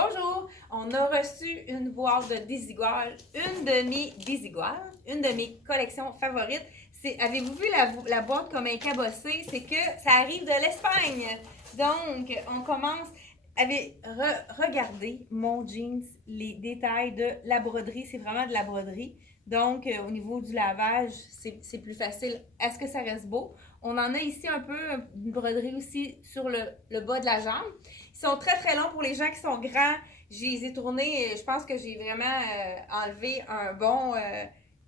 Bonjour, on a reçu une boîte de Desigual, une de mes collections favorites. Avez-vous vu la boîte comme un cabossé? C'est que ça arrive de l'Espagne. Donc, on commence. Regardez mon jeans, les détails de la broderie, c'est vraiment de la broderie. Donc, au niveau du lavage, c'est plus facile. Est-ce que ça reste beau? On en a ici un peu une broderie aussi sur le bas de la jambe. Ils sont très très longs pour les gens qui sont grands. Je les ai tournés, je pense que j'ai vraiment enlevé un bon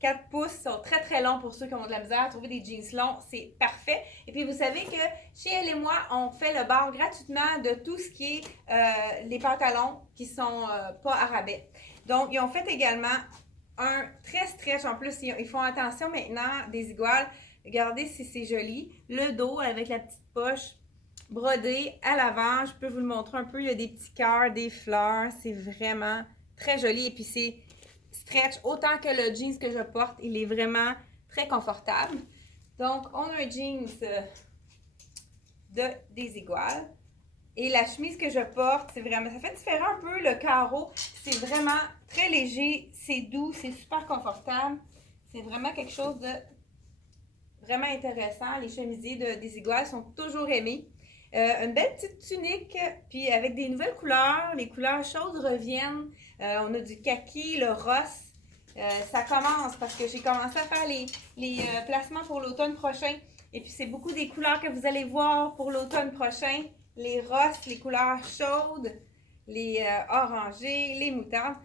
4 pouces. Ils sont très très longs pour ceux qui ont de la misère à trouver des jeans longs. C'est parfait. Et puis vous savez que chez Elle et moi, on fait le bar gratuitement de tout ce qui est les pantalons qui sont pas à rabais. Donc, ils ont fait également un très stretch. En plus, ils font attention maintenant des iguales. Regardez si c'est joli. Le dos avec la petite poche brodée à l'avant. Je peux vous le montrer un peu. Il y a des petits cœurs, des fleurs. C'est vraiment très joli. Et puis c'est stretch autant que le jeans que je porte. Il est vraiment très confortable. Donc, on a un jeans de Desigual. Et la chemise que je porte, c'est vraiment, ça fait différent un peu le carreau. C'est vraiment très léger, c'est doux, c'est super confortable. C'est vraiment quelque chose de vraiment intéressant. Les chemisiers de Desigual sont toujours aimés. Une belle petite tunique, puis avec des nouvelles couleurs. Les couleurs chaudes reviennent. On a du kaki, le rose. Ça commence parce que j'ai commencé à faire les placements pour l'automne prochain. Et puis c'est beaucoup des couleurs que vous allez voir pour l'automne prochain. Les rosses, les couleurs chaudes, les orangés, les moutardes.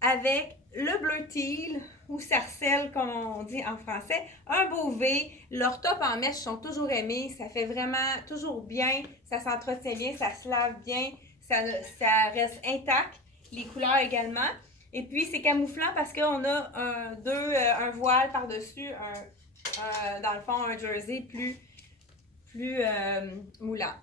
Avec le bleu teal ou sarcelle comme on dit en français, un beau V, leurs tops en mèche sont toujours aimés, ça fait vraiment toujours bien, ça s'entretient bien, ça se lave bien, ça reste intact, les couleurs également. Et puis c'est camouflant parce qu'on a un voile par-dessus, dans le fond un jersey plus moulant.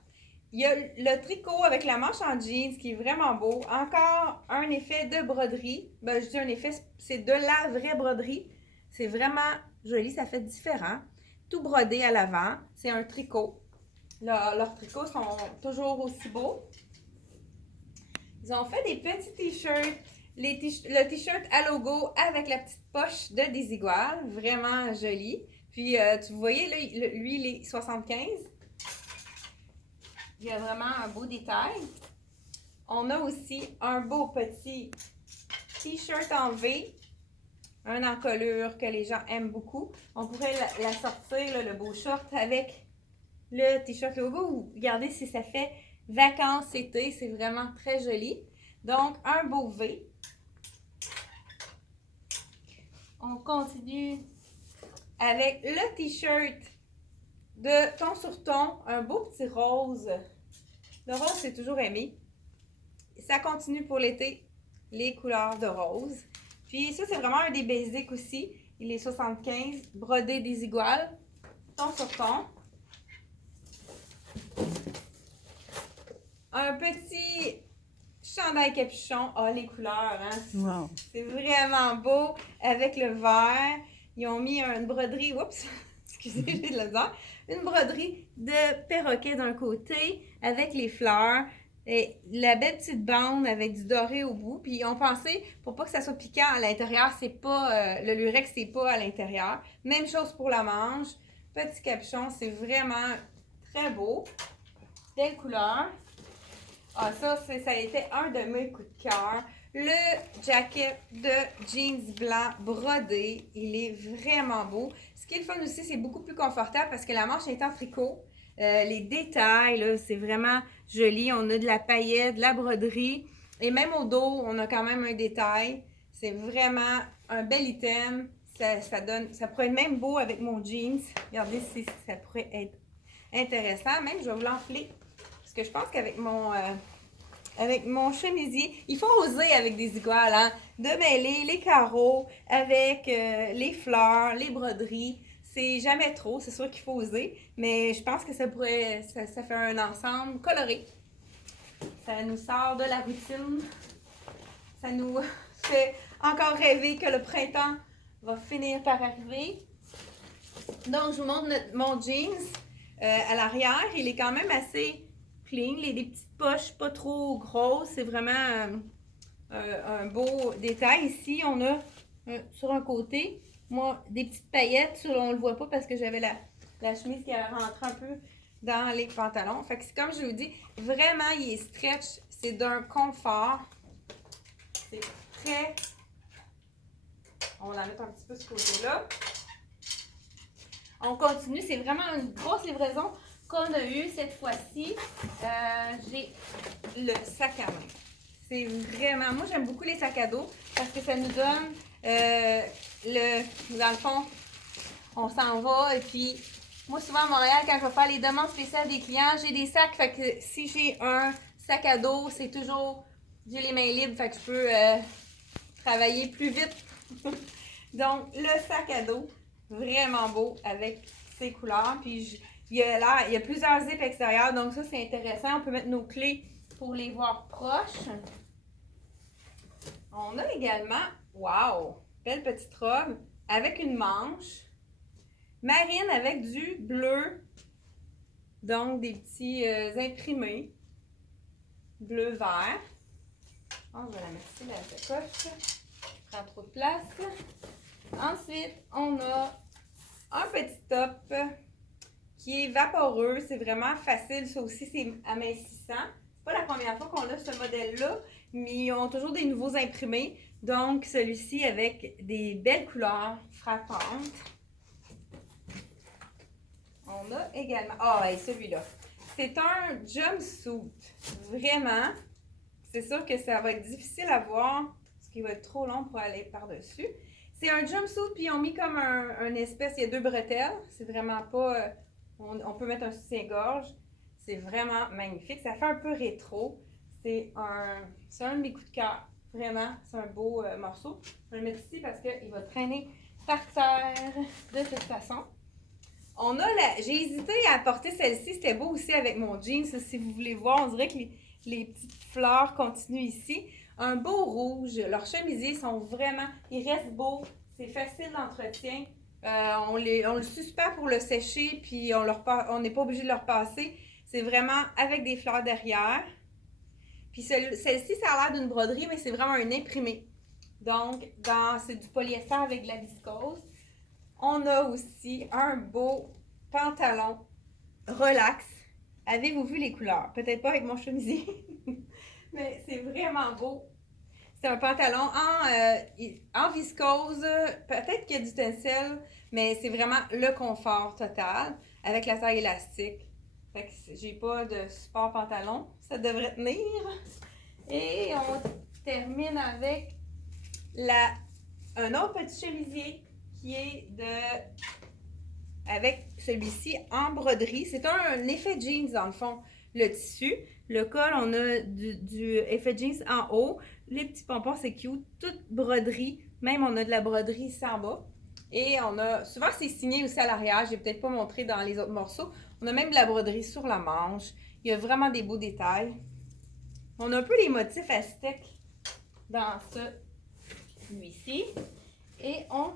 Il y a le tricot avec la manche en jeans qui est vraiment beau. Encore un effet de broderie. Ben, je dis un effet, c'est de la vraie broderie. C'est vraiment joli, ça fait différent. Tout brodé à l'avant. C'est un tricot. Leurs tricots sont toujours aussi beaux. Ils ont fait des petits t-shirts. Le t-shirt à logo avec la petite poche de Desigual. Vraiment joli. Puis, tu voyez, là, lui, il est 75. Il y a vraiment un beau détail. On a aussi un beau petit t-shirt en V, un encolure que les gens aiment beaucoup. On pourrait la sortir, là, le beau short, avec le t-shirt logo. Ou regardez si ça fait vacances-été, c'est vraiment très joli. Donc, un beau V. On continue avec le t-shirt de ton sur ton, un beau petit rose. Le rose, c'est toujours aimé. Ça continue pour l'été, les couleurs de rose. Puis ça, c'est vraiment un des basiques aussi. Il est 75, brodé Desigual, ton sur ton. Un petit chandail capuchon. Ah, les couleurs, hein? Wow. C'est vraiment beau avec le vert. Ils ont mis une broderie, oups, excusez, j'ai de la misère. Une broderie de perroquet d'un côté avec les fleurs. Et la belle petite bande avec du doré au bout. Puis on pensait, pour pas que ça soit piquant à l'intérieur, c'est pas le lurex, c'est pas à l'intérieur. Même chose pour la manche. Petit capuchon, c'est vraiment très beau. Belle couleur. Ah, ça a été un de mes coups de cœur. Le jacket de jeans blanc brodé, il est vraiment beau. Ce qui est le fun aussi, c'est beaucoup plus confortable parce que la manche est en tricot. Les détails, là, c'est vraiment joli. On a de la paillette, de la broderie. Et même au dos, on a quand même un détail. C'est vraiment un bel item. Ça pourrait être même beau avec mon jeans. Regardez si ça pourrait être intéressant. Même, je vais vous l'enfler. Parce que je pense qu'avec mon chemisier, il faut oser avec des iguales, hein? De mêler les carreaux avec les fleurs, les broderies. C'est jamais trop, c'est sûr qu'il faut oser, mais je pense que ça fait un ensemble coloré. Ça nous sort de la routine. Ça nous fait encore rêver que le printemps va finir par arriver. Donc, je vous montre mon jeans à l'arrière. Il est quand même assez clean, des petites poches pas trop grosses. C'est vraiment un beau détail. Ici, on a sur un côté, moi, des petites paillettes. Sur, on le voit pas parce que j'avais la chemise qui rentre un peu dans les pantalons. Fait que c'est comme je vous dis, vraiment, il est stretch. C'est d'un confort. C'est très... On va en mettre un petit peu ce côté-là. On continue. C'est vraiment une grosse livraison qu'on a eue cette fois-ci. J'ai le sac à main. C'est vraiment... Moi, j'aime beaucoup les sacs à dos parce que ça nous donne dans le fond, on s'en va et puis moi, souvent à Montréal, quand je vais faire les demandes spéciales des clients, j'ai des sacs. Fait que si j'ai un sac à dos, c'est toujours... J'ai les mains libres, fait que je peux travailler plus vite. Donc, le sac à dos, vraiment beau avec ses couleurs. Puis, il y a plusieurs zips extérieurs, donc ça, c'est intéressant. On peut mettre nos clés pour les voir proches. On a également, wow, belle petite robe avec une manche. Marine avec du bleu. Donc, des petits imprimés. Bleu-vert. On va la mettre ici, la sacoche. Prend trop de place. Ensuite, on a un petit top qui est vaporeux. C'est vraiment facile. Ça aussi, c'est amincissant. C'est pas la première fois qu'on a ce modèle-là, mais ils ont toujours des nouveaux imprimés. Donc, celui-ci avec des belles couleurs frappantes. On a également... Ah, et celui-là. C'est un jumpsuit. Vraiment. C'est sûr que ça va être difficile à voir parce qu'il va être trop long pour aller par-dessus. C'est un jumpsuit, puis ils ont mis comme un espèce... Il y a 2 bretelles. C'est vraiment pas... on peut mettre un soutien-gorge. C'est vraiment magnifique. Ça fait un peu rétro. C'est un de mes coups de cœur. Vraiment, c'est un beau morceau. Je vais le mettre ici parce qu'il va traîner par terre de toute façon. On a j'ai hésité à porter celle-ci. C'était beau aussi avec mon jean. Ça, si vous voulez voir, on dirait que les petites fleurs continuent ici. Un beau rouge. Leurs chemisiers sont vraiment... Ils restent beaux. C'est facile d'entretien. On le suspend pour le sécher, puis on n'est pas obligé de le repasser. C'est vraiment avec des fleurs derrière. Puis celle-ci, ça a l'air d'une broderie, mais c'est vraiment un imprimé. Donc, c'est du polyester avec de la viscose. On a aussi un beau pantalon relax. Avez-vous vu les couleurs? Peut-être pas avec mon chemisier, mais c'est vraiment beau. C'est un pantalon en viscose. Peut-être qu'il y a du tencel, mais c'est vraiment le confort total avec la taille élastique. Fait que j'ai pas de support pantalon. Ça devrait tenir. Et on termine avec un autre petit chemisier qui est avec celui-ci en broderie. C'est un effet jeans dans le fond. Le tissu, le col, on a du effet jeans en haut. Les petits pompons, c'est cute. Toute broderie. Même on a de la broderie ici en bas. Et on a, souvent c'est signé aussi à l'arrière. J'ai peut-être pas montré dans les autres morceaux. On a même de la broderie sur la manche. Il y a vraiment des beaux détails. On a un peu les motifs aztèques dans celui-ci. Et on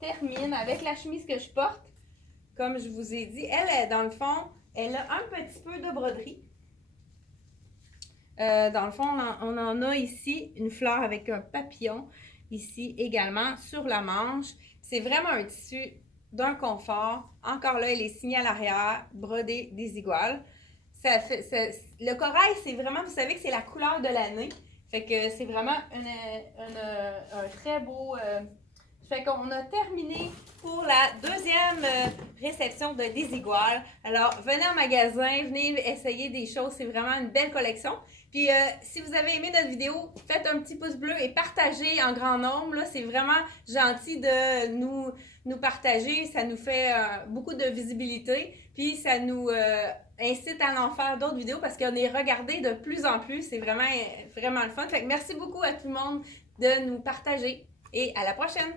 termine avec la chemise que je porte. Comme je vous ai dit, elle, dans le fond, elle a un petit peu de broderie. Dans le fond, on en a ici une fleur avec un papillon. Ici également sur la manche. C'est vraiment un tissu d'un confort. Encore là, elle est signée à l'arrière, brodée des iguales. Le corail, c'est vraiment, vous savez que c'est la couleur de l'année. Fait que c'est vraiment un très beau... Fait qu'on a terminé pour la deuxième réception de Desigual. Alors, venez en magasin, venez essayer des choses. C'est vraiment une belle collection. Puis, si vous avez aimé notre vidéo, faites un petit pouce bleu et partagez en grand nombre. Là, c'est vraiment gentil de nous partager. Ça nous fait beaucoup de visibilité. Puis, ça nous incite à en faire d'autres vidéos parce qu'on est regardé de plus en plus. C'est vraiment, vraiment le fun. Fait que merci beaucoup à tout le monde de nous partager et à la prochaine!